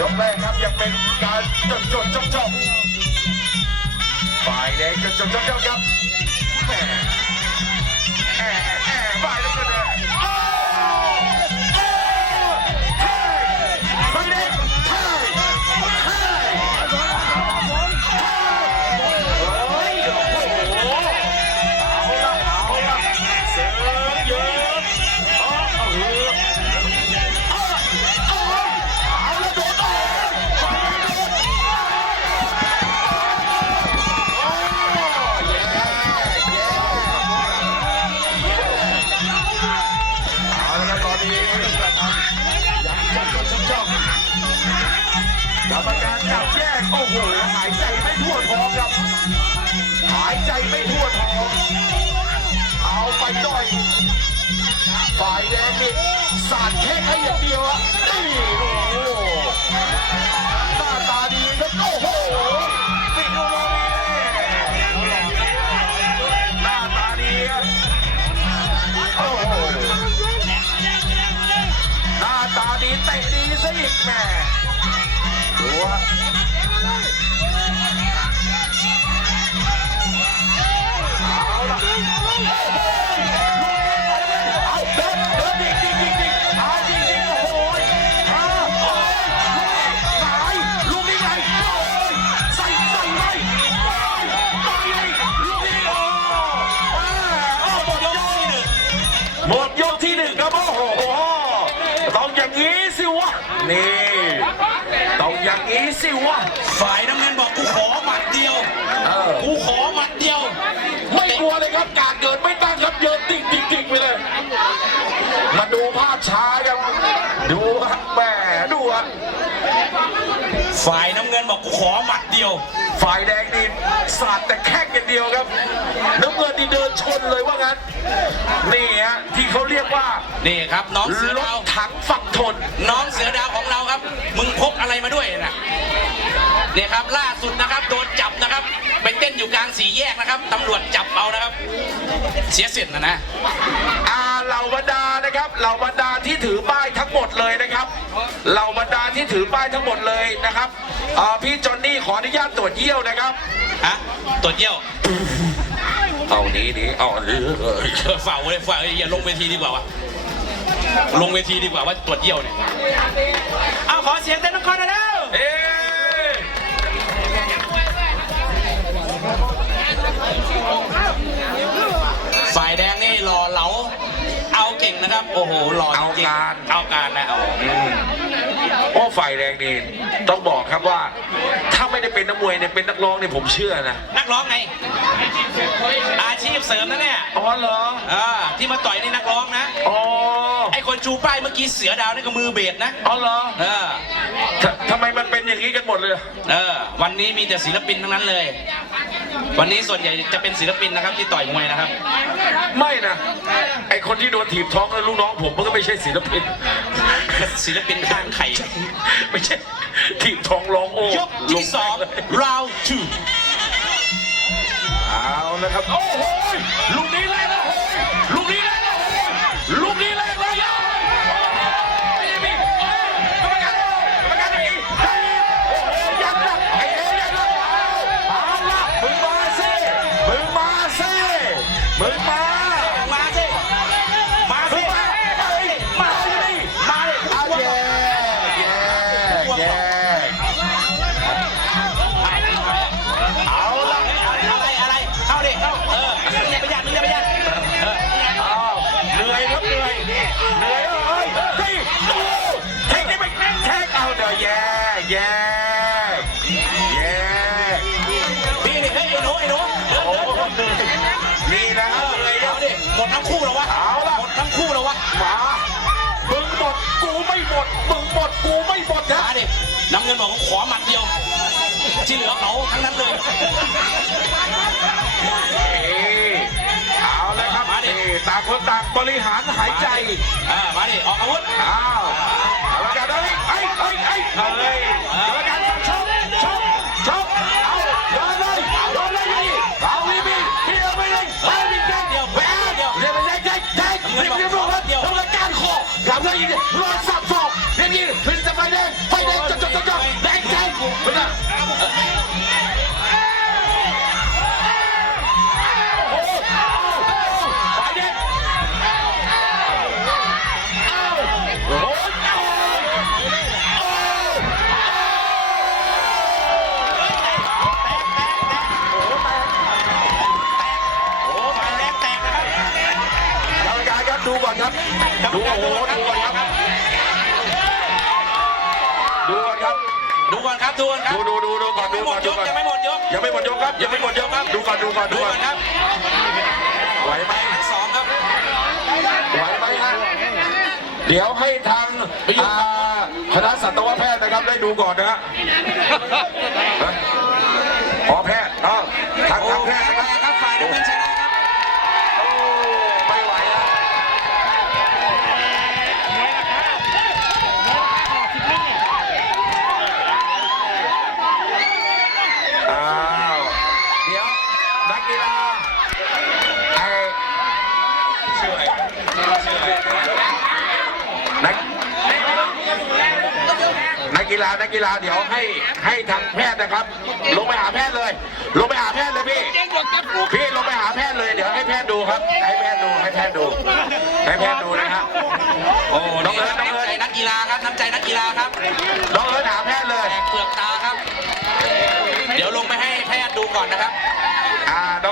ยกแรกครับยังเป็นการจดจดจ้องจ้องฝ่ายแดงจดจดจ้องจ้องครับแหมแหม โหหายใจไม่ทั่วท้องครับ หายใจไม่ทั่วท้อง เอาไปหน่อย ฝ่ายแดงนี่สาดแค่ให้อย่างเดียวอะนี่โอ้โหหน้าตาดีครับโอ้โหปิดโอ้โหหน้าตาดีครับโอ้โหหน้าตาดีเตะดีซะอีกแม่ดูฮะ นี่ต้องอย่างนี้สิวะฝ่ายน้ำเงินบอกกูขอหมัดเดียวเออกูขอหมัดเดียว ไม่กลัวเลยครับการเกิดไม่ตั้งครับเยินติ๊งติ๊งติ๊งไปเลย มาดูภาพช้าครับดูฮะแหมดูฮะ ฝ่ายน้ำเงินบอกกูขอหมัดเดียว ฝ่ายแดงนี่สาดแต่แข้งอย่างเดียวครับ น้ำเงินนี่เดินชนเลยว่างั้น นี่ฮะที่เขาเรียกว่านี่ครับ น้องเสือรดาวถถังฝั่งทน น้องเสือดาวของเราครับ มึงพกอะไรมาด้วยนะเนี่ยครับล่าสุดนะครับโดนจับนะครับ ไปเต้นอยู่กลางสี่แยกนะครับตำรวจจับเอานะครับ เสียเสร็จนะนะ อาเหล่าบรรดานะครับเหล่าบรรดาที่ถือป้ายทั้งหมดเลยนะครับ เหล่าบรรดาที่ถือป้ายทั้งหมดเลยนะครับอ่าพี่จอนนี่ขออนุญาตตรวจเยี่ยวนะครับฮะตรวจเยี่ยวเอานี้นี้เอาเออเออฝ่าเลยฝ่าเอ้ยอย่าลงเวทีดีกว่าวะลงเวทีดีกว่าว่าตรวจเยี่ยวเนี่ยเอาขอเสียงเต้นน้องคอนหนะเด้อเอ๊ะฝ่ายแด นะครับ โอ้โหหล่อจเอาริงๆการเอาการนะเอาอืมโอ้ฝ่ายแดงนี่ต้องบอกครับว่า ถ้าไม่ได้เป็นนักมวยเนี่ยเป็นนักร้องเนี่ยผมเชื่อนะนักร้องไง อาชีพเสริมนะเนี่ยอ๋อเหรออ่าที่มาต่อยนี่นักร้องนะอ๋อไอคนชูป้ายเมื่อกี้เสือดาวนี่ก็มือเบสนะอ๋อเหรอเออททำไมมันเป็นอย่างนี้กันหมดเลยเออวันนี้มีแต่ศิลปินทั้งนั้นเลย วันนี้ส่วนใหญ่จะเป็นศิลปินนะครับที่ต่อยมวยนะครับ ไม่นะไอคนที่โดนถีบท้องแล้วลูกน้องผมมันก็ไม่ใช่ศิลปิน ศิลปินข้างไข่ไม่ใช่ถีบท้องร้องโอ้ยกที่สอง round two เอานะครับโอ้โหลูกนี้แรงแล้วโอ้โหลูกนี้แรงแล้วโอ้โหลู คู่แล้ววะเอาล่ะหมดทั้งคู่แล้ววะมามึงหมดกูไม่หมดมึงหมดกูไม่หมดนะมาดิน้ำเงินบอกว่าขอหมัดเดียวที่เหลือเขาทั้งนั้นเลยเอ้ยเอาแล้วครับมาดินี่ต่างคนต่างบริหารหายใจเออมาดิออกอาวุธอ้าวกรรมการเอ้ยไอ้ไอ้ไอ้เอ้ย ครับดูก่อนครับ ดูก่อนครับ ดูก่อนครับ ดูก่อนครับดูดูดูดูก่อนดูไม่หมก่อดนยดูกก่อนยังไม่หมดยกยังไม่หมดยกครับยังไม่หมดยกครับ ดูก่อนดูก่อนดูดูก่อก่อนนครับไหวไหมทั้งสองครับไหวไหมฮะเดี๋ยวให้ทางอ่าคณะสัตวแพทย์นะครับได้ดูก่อนนะฮะฮะอ๋อแพทย์อ้าวทาง โอ้ ทางแพ แพ้ ทย์นะ แพ้ ค ครับ รับฝ่ายน้ำเงินชนะครับ โอ้ไม่ไหวแล้วอ้าวเดี๋ยวนักกีฬาไอ้ ชื่ออะไรชื่ออะไรนักนักกีฬานักกีฬาเดี๋ยวให้ให้ทางแพทย์นะครับ ลงไปหาแพทย์เลย ลงไปหาแพทย์เลยพี่พี่ลงไปหาแพทย์เลยเดี๋ยวให้แพทย์ดูครับ ให้แพทย์ดูให้แพทย์ดูให้แพทย์ดูนะครับโอ้น้องนี่เอิคร์รับธน้องเอิร์ธน้ำใจนักกีฬาครับน้ำใจนักกีฬาครับน้องเอิร์ธหาแพทย์เลยแตกเปลือกตาครับ เดี๋ยวลงไปให้แพทย์ดูก่อนนะครับอ่าน้อง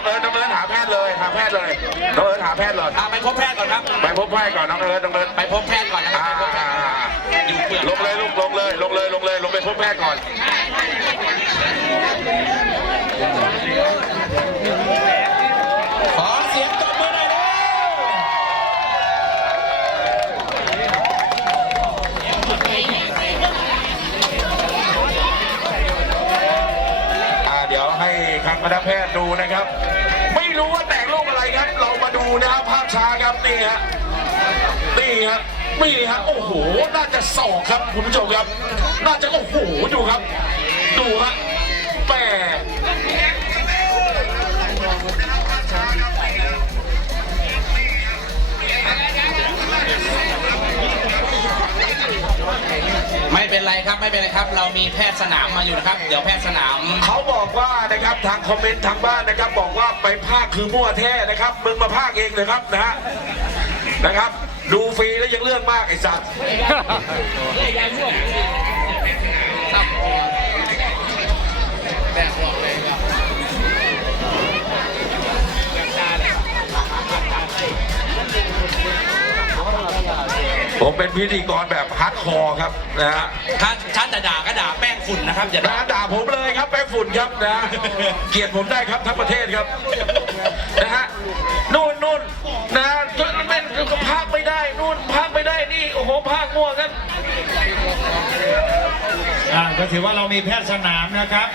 เอิร์ธน้องเอิร์ธหาแพทย์เลยหาแพทย์เลยน้องเอิร์ธหาแพทย์เลยอ่าไปพบแพทย์ก่อนครับ ไปพบแพทย์ก่อนน้องเอิร์ธน้องเอิร์ธไปพบแพทย์ก่อนนะครับอ่าไปพบแพทย์ก่อนครับอยู่เปลือกลงเลยลูกลงเลยลงเลยลงเลยลงไปพบแพทย์ก่อน ขอเสียงตบมือหน่อยเร็วอ่าเดี๋ยวให้ทางคณะแพทย์ดูนะครับไม่ รู้ว่าแต่งโลกอะไรครับ เรามาดูนะครับภาพช้าครับนี่ฮะนี่ฮะนี่ฮะโอ้โห น่าจะสอกครับคุณผู้ชมครับ น่าจะโอ้โหดูครับ ดูฮะ ไม่เป็นไรครับไม่เป็นไรครับ เรามีแพทย์สนามมาอยู่นะครับ เดี๋ยวแพทย์สนาม เขาบอกว่านะครับทางคอมเมนต์ทางบ้านนะครับ บอกว่าไปภาคคือมั่วแท้นะครับมึงมาภาคเองเลยครับนะฮะนะครับ ดูฟรีแล้วยังเรื่องมากไอ้สัตว์ ผมเป็นพิธีกรแบบฮาร์ดคอร์ครับนะฮะถ้าถ้าจะด่าก็ด่าแป้งฝุ่นนะครับอย่าด่านะด่าผมเลยครับแป้งฝุ่นครับนะ เกลียดผมได้ครับทั้งประเทศครับนะฮะนู่นนู่นนะแม่นก็พากไม่ได้นู่นพากไม่ได้นี่โอ้โหพากมั่วกัน อ่าก็ถือว่าเรามีแพทย์สนามนะครับ